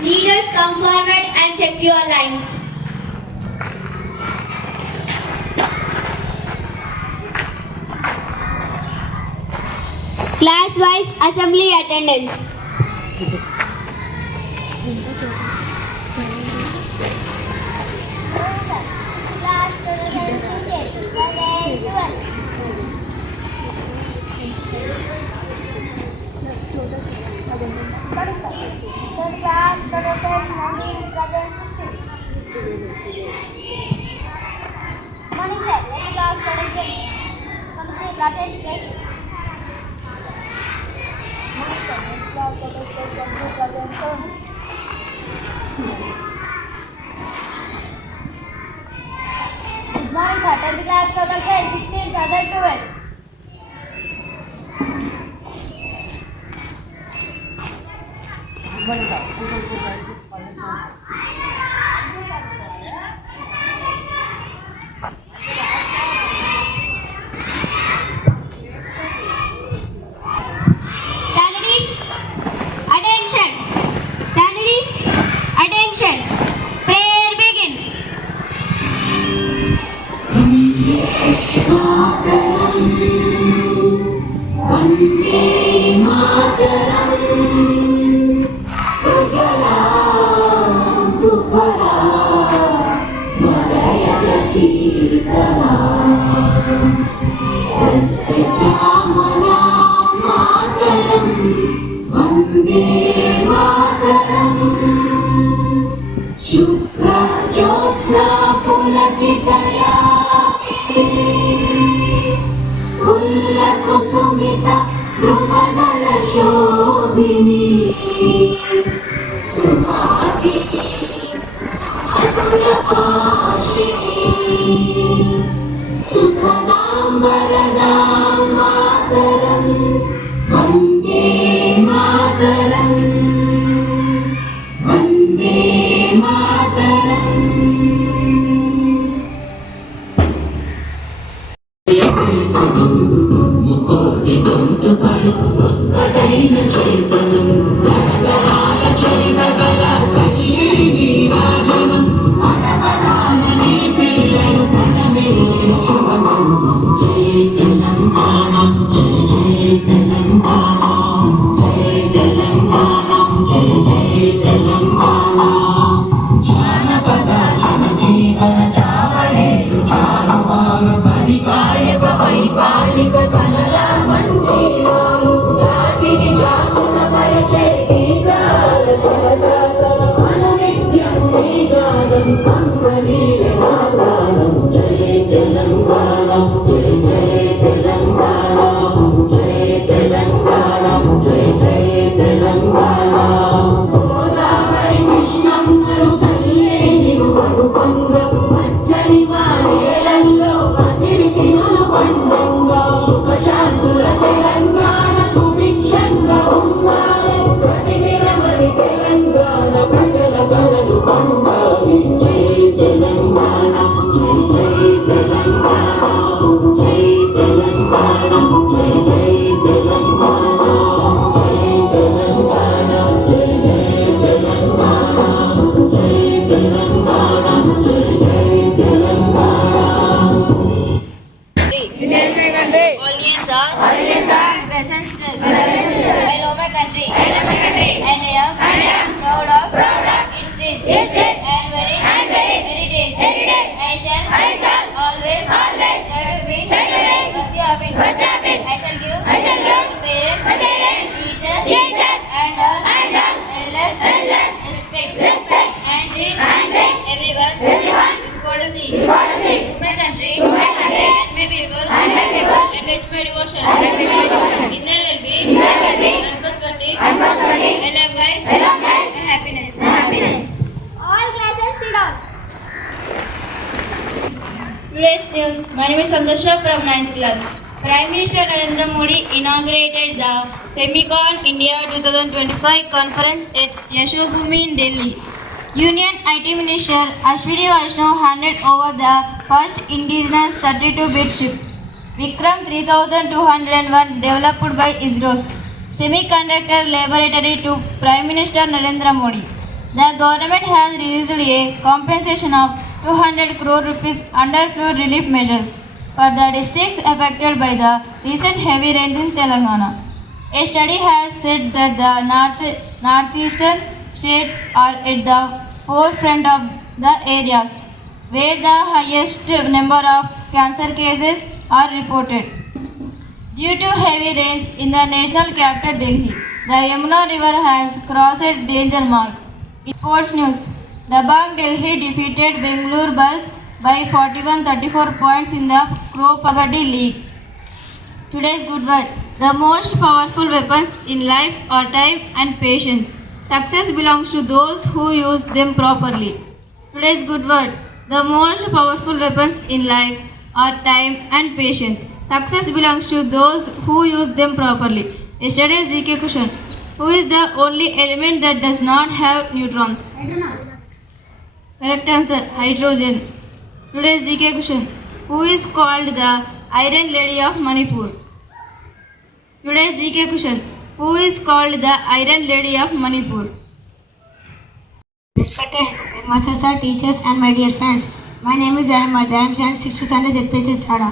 Leaders, come forward and check your lines. Class-wise assembly attendance. Morning, 10th class, total 16, other 12. Standards, attention. Standards, attention. Prayer begin. Vande Mataram, Sujalam Sufalam, Madhyaja Shitalam, Sasya Shyamanam Mataram, Vande Mataram, Shukla Jyotsna Pulakitaya Kullkusumita Drumadala Shobhini Suhasini Samadura Ashini Sukhanam Varadam Mataram Vande Mataram Vande Mataram Adayna Chaitanam Naragarala Charitagala Kallini Rajanam Adapadana Pillaru Panamilli Shubhamam Jai Telangana Jai Jai Telangana Jai Telangana Jai Jai Telangana Janapada Janajeevana Chavalelu Chaluvalu Parikayaka Vaipalika Kanala Manjeevalu Jatini Jatuna Parache Geetala Jarajatala Mananityam Neegadam Kampanile Naganam Jai Telangana Jai Jai Telangana Jai Telangana Jai Jai Telangana Godavari Krishnam Marudalle Nigu Vadupanga Pachari Vanelallo Pasidi Sinulu Pandanga Sukha Shantula Telangana Suഭിక్షంగా ఉండాలి ప్రతిదినమని తెలంగాణ ప్రజల కలలు పండాలి జై తెలంగాణ జై జై తెలంగాణ జై తెలంగాణ జై జై తెలంగాణ జై తెలంగాణ జై జై తెలంగాణ జై తెలంగాణ జై జై Telangana All Indians are present sisters. I love my country. And I am proud of its days. And very heritage. I shall always try to be worthy of it. I shall give to parents, teachers, and all elders respect and treat everyone with courtesy. To my country and my people enrich my devotion. In there will be unprosperity and long life and happiness. All classes sit down. Today's news. My name is Santosha from 9th class. Prime Minister Narendra Modi inaugurated the Semicon India 2025 conference at Yashobhumi in Delhi. Union IT Minister Ashwini Vaishnaw handed over the first indigenous 32-bit ship Vikram 3201 developed by ISRO's Semiconductor Laboratory to Prime Minister Narendra Modi. The government has released a compensation of 200 crore rupees under flood relief measures for the districts affected by the recent heavy rains in Telangana. A study has said that the northeastern states are at the forefront of the areas where the highest number of cancer cases are reported. Due to heavy rains in the national capital Delhi, the Yamuna River has crossed danger mark. In sports news, Dabang Delhi defeated Bengaluru Bulls by 41-34 points in the Pro Kabaddi League. Today's good word. The most powerful weapons in life are time and patience. Success belongs to those who use them properly. Today's good word. The most powerful weapons in life are time and patience. Success belongs to those who use them properly. Yesterday's GK question. Who is the only element that does not have neutrons? Correct answer, hydrogen. Today's GK question. Who is called the Iron Lady of Manipur? Today's GK question. Who is called the Iron Lady of Manipur? Respected headmasters, sir, teachers and my dear friends, my name is Ahmad. I am standing 6th standard ZPHS Chada.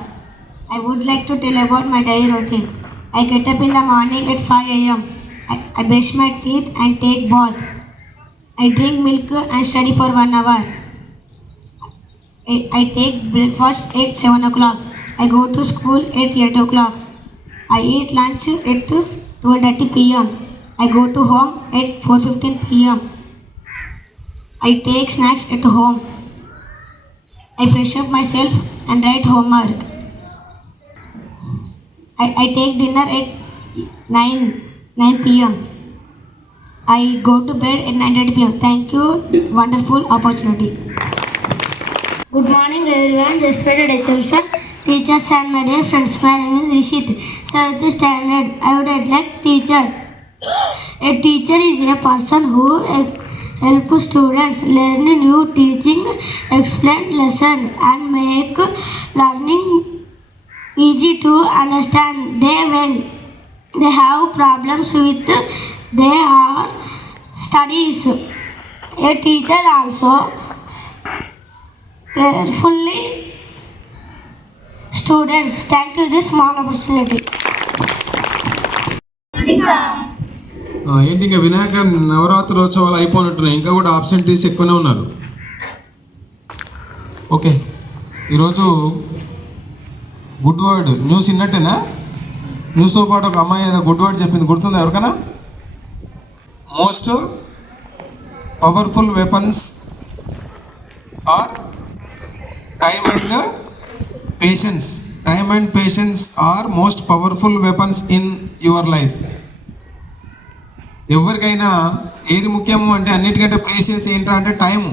I would like to tell about my daily routine. I get up in the morning at 5 a.m. I brush my teeth and take bath. I drink milk and study for 1 hour. I take breakfast at 7 o'clock. I go to school at 8 o'clock. I eat lunch at 12:30 p.m. I go to home at 4:15 p.m. I take snacks at home. I fresh up myself and write homework. I take dinner at 9 p.m. I go to bed at 9:30 p.m. Thank you. Wonderful opportunity. Good morning everyone, respected HM sir, teachers and my dear friends. My name is Rishit, 7th standard. I would like teacher. A teacher is a person who helps students learn new teaching, explain lesson and make learning easy to understand. When they have problems with their studies, a teacher also carefully students. Thank you this small opportunity. ఏంటి ఇంకా వినాయక నవరాత్రోత్సవాలు అయిపోయినట్టున్నాయి, ఇంకా కూడా absentees ఎక్కువనే ఉన్నారు. Okay, ఈరోజు good word news విన్నట్టేనా? న్యూస్తో పాటు ఒక అమ్మాయి ఏదో గుడ్ వర్డ్ చెప్పింది, గుర్తుందా ఎవరికైనా? Most powerful weapons are time and patience. Time and patience are most powerful weapons in your life. ఎవరికైనా ఏది ముఖ్యము అంటే అన్నిటికంటే ప్రీషియస్ ఏంటంటే అంటే టైము.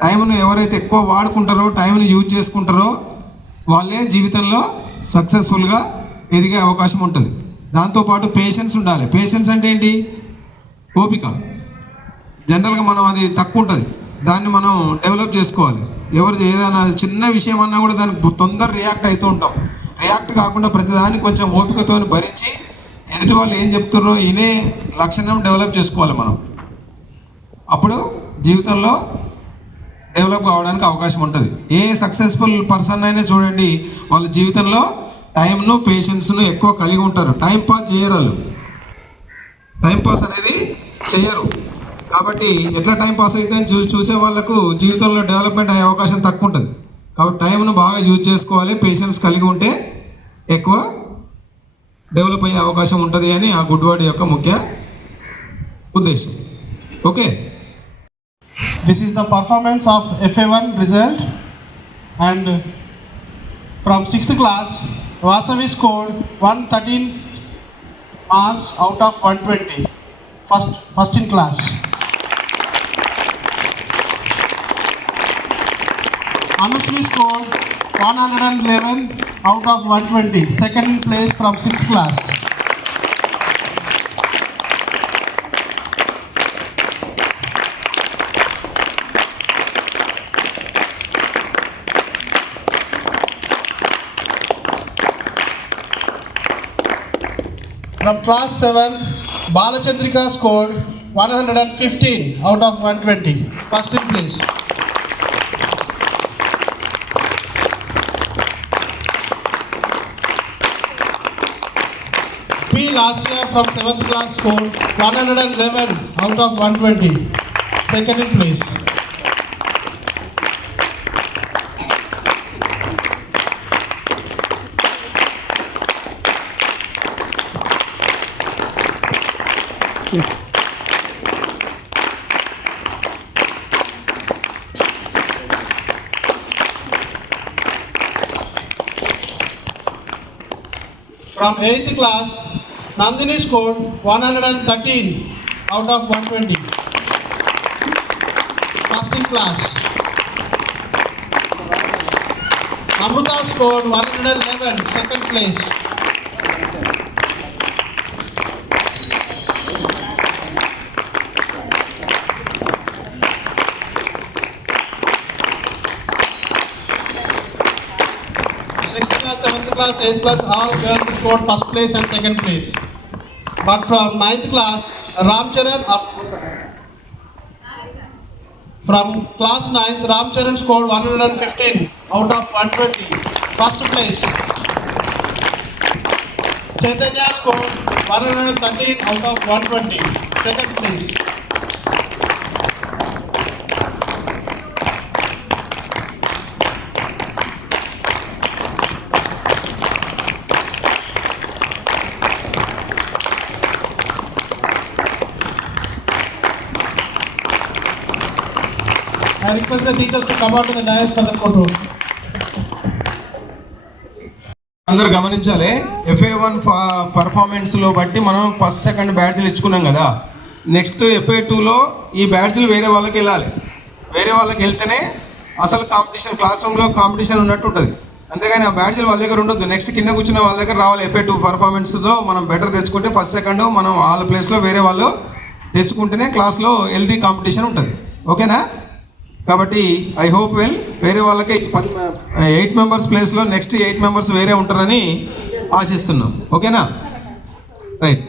టైంను ఎవరైతే ఎక్కువ వాడుకుంటారో, టైంను యూజ్ చేసుకుంటారో వాళ్ళే జీవితంలో సక్సెస్ఫుల్గా ఎదిగే అవకాశం ఉంటుంది. దాంతోపాటు పేషెన్స్ ఉండాలి. పేషెన్స్ అంటే ఏంటి? ఓపిక. జనరల్గా మనం అది తక్కువ ఉంటుంది, దాన్ని మనం డెవలప్ చేసుకోవాలి. ఎవరు ఏదైనా చిన్న విషయం అన్నా కూడా దానికి తొందర రియాక్ట్ అవుతూ ఉంటాం. రియాక్ట్ కాకుండా ప్రతిదాన్ని కొంచెం ఓపికతో భరించి ఎదుటి వాళ్ళు ఏం చెప్తున్నారో వినే లక్షణం డెవలప్ చేసుకోవాలి మనం. అప్పుడు జీవితంలో డెవలప్ కావడానికి అవకాశం ఉంటుంది. ఏ సక్సెస్ఫుల్ పర్సన్ అయినా చూడండి, వాళ్ళ జీవితంలో టైంను పేషెన్స్ను ఎక్కువ కలిగి ఉంటారు. టైం పాస్ చేయరు వాళ్ళు, టైం పాస్ అనేది చేయరు. కాబట్టి ఎట్లా టైం పాస్ అయితే చూసే వాళ్ళకు జీవితంలో డెవలప్మెంట్ అయ్యే అవకాశం తక్కువ ఉంటుంది. కాబట్టి టైంను బాగా యూజ్ చేసుకోవాలి. పేషెన్స్ కలిగి ఉంటే ఎక్కువ డెవలప్ అయ్యే అవకాశం ఉంటుంది అని ఆ గుడ్ వర్డ్ యొక్క ముఖ్య ఉద్దేశం. Okay, this is the performance of FA1 result, and from 6th class Vasavi scored 113 marks out of 120, first in class. Anushree scored 111 out of 120, second in place from 6th class. From class 7th, Balachandrika scored 115 out of 120. First in place. P. Lasya from 7th class scored 111 out of 120. Second in place. From 8th class, Nandini scored 113 out of 120. First in class. Amruta scored 111, second place. Sixth class, 7th class, 8th class, all girls scored first place and second place. But from 9th class, from class 9th, Ramcharan scored 115 out of 120. First place. Chaitanya scored 113 out of 120. Second place. I request the teachers to come out to the dais for the photo. అందరు గమనించాలి. FA1 పర్ఫార్మెన్స్లో బట్టి మనం first second బ్యాడ్జ్లు ఇచ్చుకున్నాం కదా. Next FA2లో ఈ బ్యాడ్జ్లు వేరే వాళ్ళకి వెళ్ళాలి. వేరే వాళ్ళకి వెళ్తేనే అసలు కాంపిటీషన్, క్లాస్ రూమ్లో కాంపిటీషన్ ఉన్నట్టు ఉంటుంది. అంతేగాని ఆ బ్యాడ్జ్లు వాళ్ళ దగ్గర ఉండొద్దు. నెక్స్ట్ కింద కూర్చున్న వాళ్ళ దగ్గర రావాలి. FA2 పర్ఫార్మెన్స్లో మనం బెటర్ తెచ్చుకుంటే ఫస్ట్ సెకండ్ మనం వాళ్ళ ప్లేస్లో వేరే వాళ్ళు తెచ్చుకుంటేనే క్లాస్లో హెల్తీ కాంపిటీషన్ ఉంటుంది. ఓకేనా? కాబట్టి ఐ హోప్ వెల్, వేరే వాళ్ళకి 8 మెంబర్స్ ప్లేస్లో నెక్స్ట్ 8 మెంబర్స్ వేరే ఉంటారని ఆశిస్తున్నాం. ఓకేనా? రైట్.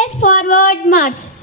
Always forward march.